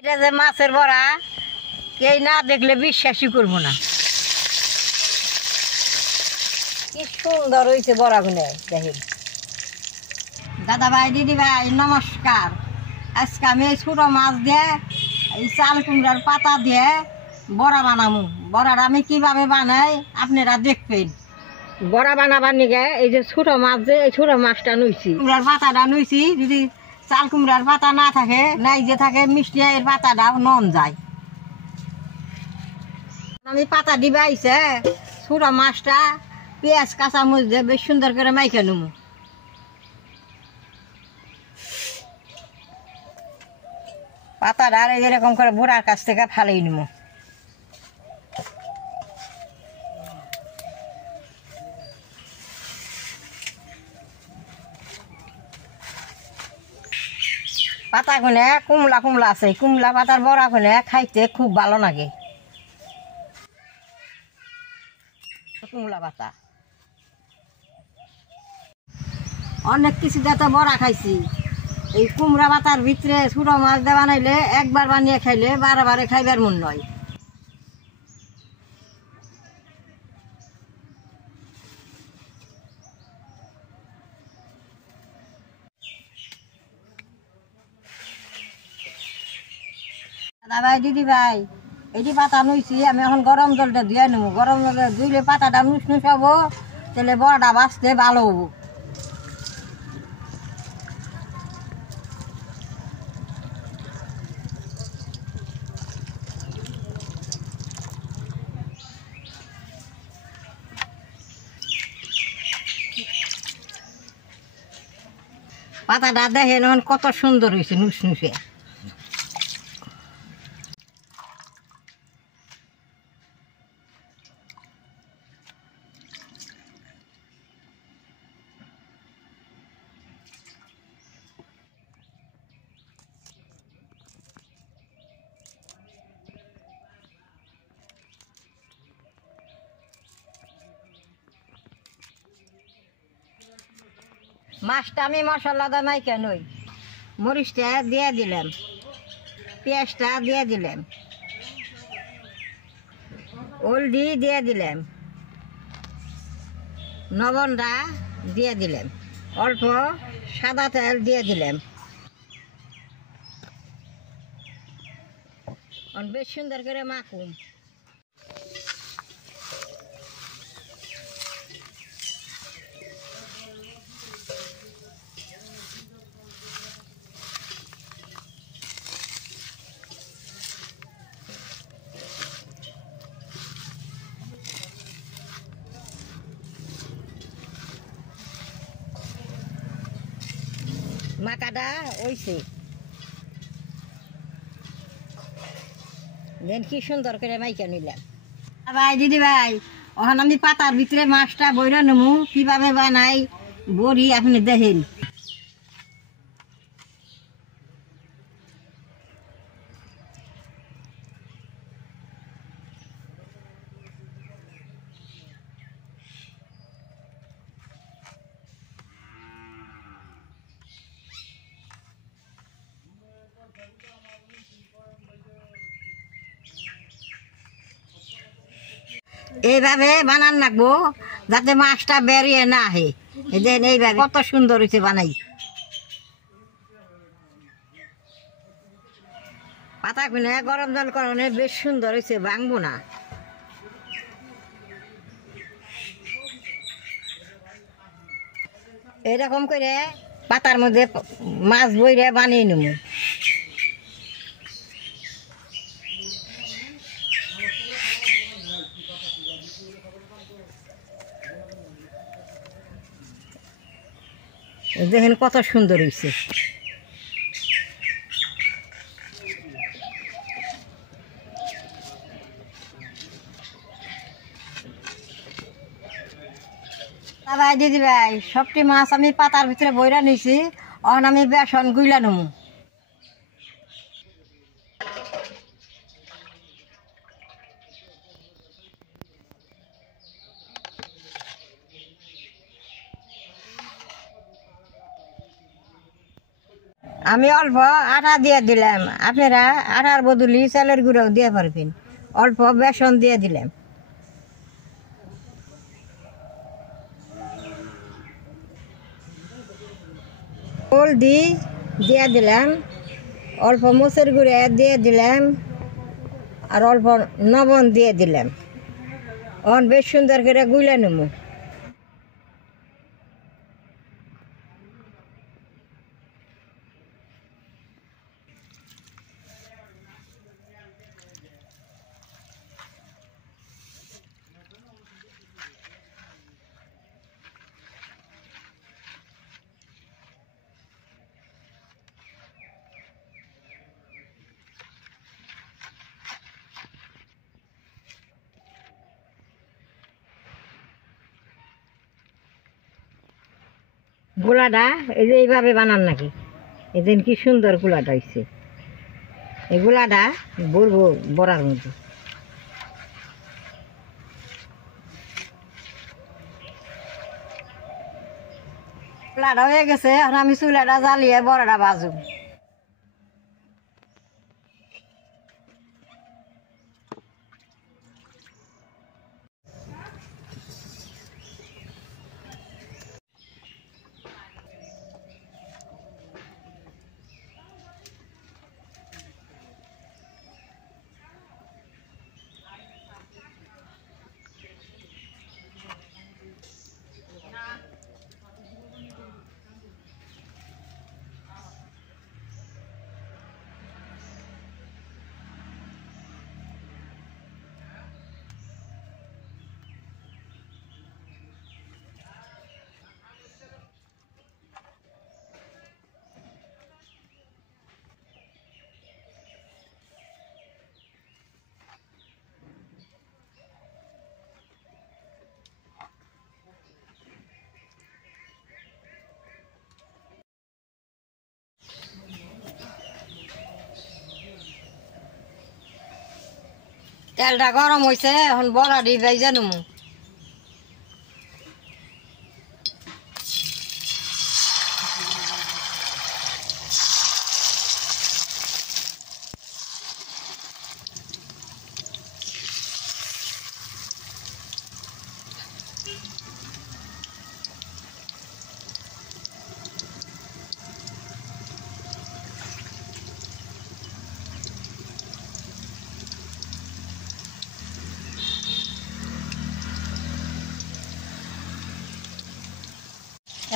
এটা যে মাছের বড়া কেই না দেখলে বিশ্বাসই করবো না। কি সুন্দর হয়েছে বড়াগুলো দেখেন। দাদা ভাই দিদি ভাই নমস্কার। আজকে আমি এই ছোটো মাছ দিয়ে এই চাল কুমড়ার পাতা দিয়ে বড়া বানাবো। বড়াটা আমি কিভাবে বানাই আপনারা দেখবেন। বড়া বানাবার নিগে এই যে ছোটো মাছ, যে এই ছোটো মাছটা নুইছি, কুমড়ার পাতাটা নুইছি। যদি চাল কুমড়ার পাতা না থাকে, নাই যে থাকে মিষ্টি এর পাতাটাও নন যায়। আমি পাতা দিবা আইছে ছোটো মাছটা পেঁয়াজ কাঁচামরিচ দিয়ে বেশ সুন্দর করে মাইকে নেবো। পাতাটা আর এরকম করে বুড়ার কাছ থেকে ফালাই নেবো। পাতা গুনে কুমলা কুমলা আছে, কুমলা পাতার বড়া গুনে খাইতে খুব ভালো লাগে। কুমলা পাতা অনেক কিছু দিয়ে তো বড়া খাইছি। এই কুমড়া পাতার ভিতরে ছোটো মাছ দিয়ে বানাইলে একবার বানিয়ে খাইলে বারে বারে খাইবার মন নয়। দাদা ভাই দিদি ভাই এটি পাতা নুইছি, আমি এখন গরম জলটা দিয়ে নেবো। গরম জলে ধুইলে পাতাটা নুস নুস হবো, তাহলে বড়াটা বাঁচতে ভালো হবো। পাতাটা দেখেন এখন কত সুন্দর হয়েছে, নুস নুসে। মাছটা আমি মশলা দামাই কেনই, মরিচটা দিয়ে দিলাম, পেঁয়াজটা দিয়ে দিলাম, হলদি দিয়ে দিলাম, লবণটা দিয়ে দিলাম, অল্প সাদা তেল দিয়ে দিলাম। বেশ সুন্দর করে মাখুম। মাখাটা হইছে দেন কি সুন্দর করে মাইকা নিলাম। ভাই দিদি ভাই ওখানে আমি পাতার ভিতরে মাছটা বইরা নেবো, কিভাবে বানাই বড়ি আপনি দেখেন। এইভাবে বানান রাখবো যাতে মাছটা বেরিয়ে না আহে। এইভাবে কত সুন্দর হয়েছে বানাই। পাতা কিনে গরম জল করনে বেশ সুন্দর হয়েছে, ভাঙবো না। এরকম করে পাতার মধ্যে মাছ বইরে বানিয়ে নেব। দেখেন কত সুন্দর হয়েছে। ভাই দিদি ভাই সবটি মাছ আমি পাতার ভিতরে বইরা নিয়েছি, অন আমি বেসন গুইলা নেবো। আমি অল্প আটা দিয়ে দিলাম, আপনারা আটার বদলি চালের গুঁড়াও দিয়ে পারবেন। অল্প বেসন দিয়ে দিলাম, হলদি দিয়ে দিলাম, অল্প মসুর গুঁড়া দিয়ে দিলাম, আর অল্প লবণ দিয়ে দিলাম। বেশ সুন্দর করে গুলে নেব। গোলাটা এই যে এইভাবে বানান নাকি, এদিন কি সুন্দর গোলাটা হয়েছে। এই গোলাটা ভরবো বড়ার মধ্যে। গোলাটা হয়ে গেছে, এখন আমি চুলাটা জ্বালিয়ে বড়াটা ভাজব। তেলটা গরম হয়েছে, এখন বড়া দিয়ে ভেজে নেব।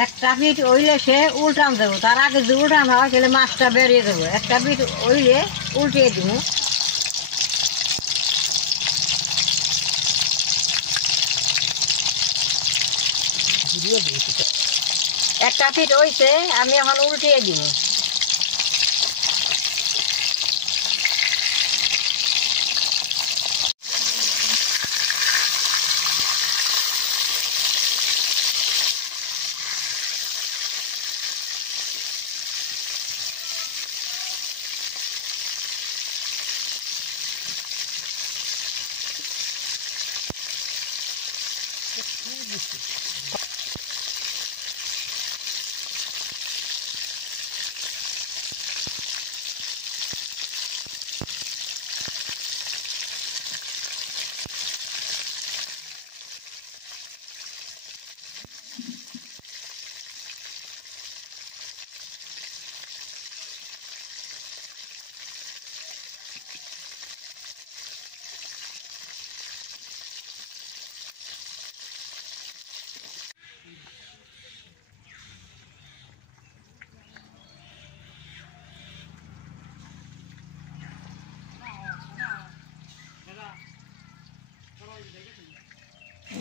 একটা পিঠ ওইলে সে উল্টান দেবো, তার আগে যদি উল্টান হয় তাহলে মাছটা বেরিয়ে দেবো। একটা পিঠ ওইলে উল্টিয়ে দেবো। একটা পিঠ হইছে, আমি এখন উল্টিয়ে দিব।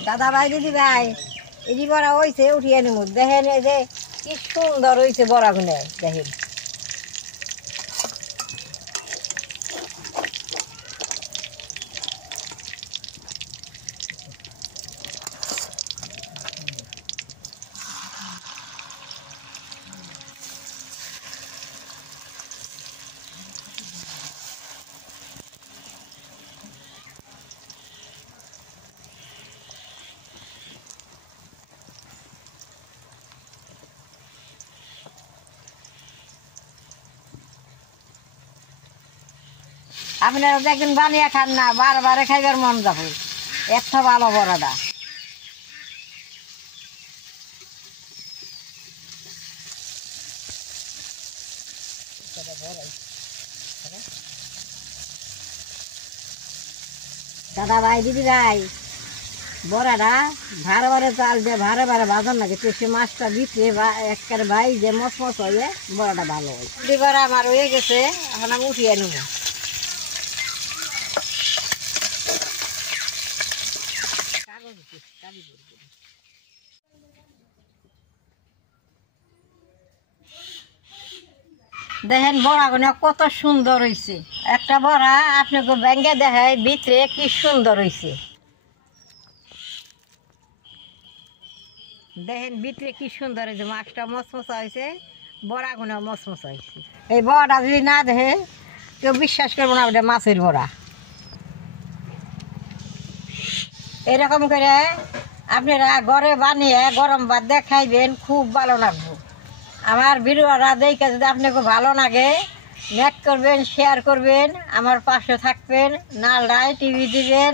দাদা ভাই, দিদি ভাই, এটি বড়া হয়েছে, উঠিয়ে নেব। দেখেন এই যে কি সুন্দর হয়েছে বড়াগুলো, দেখেন। আপনারা দেখবেন বানিয়ে খান না, বারে খাইবার মন যাবো, এত ভালো বড়াটা। দাদা ভাই দিদি ভাই, বড়াটা ভারে চাল দিয়ে ভারে ভাজার লাগে, সে মাছটা দিতে একবারে ভাই যে মচমচ হয়ে বড়াটা ভালো হয়। এবার আমার হয়ে গেছে, এখন আমি উঠিয়ে নেব। দেখেন বড়াগুলো কত সুন্দর হয়েছে, একটা বড়া আপনাকে ব্যাঙ্গে দেখায় ভিতরে কি সুন্দর হয়েছে। দেখেন ভিতরে কি সুন্দর হয়েছে, মাছটা মচমচা হয়েছে, বড়াগুলো মচমচা হয়েছে। এই বড়াটা যদি না দেখে কেউ বিশ্বাস করবো না ওটা মাছের বড়া। এরকম করে আপনারা ঘরে বানিয়ে গরম ভাত দিয়ে খাইবেন, খুব ভালো লাগবে। আমার ভিডিওটা দেখে যদি আপনাকে ভালো লাগে, লাইক করবেন, শেয়ার করবেন, আমার পাশে থাকবেন, নালডায় টিভি দিবেন।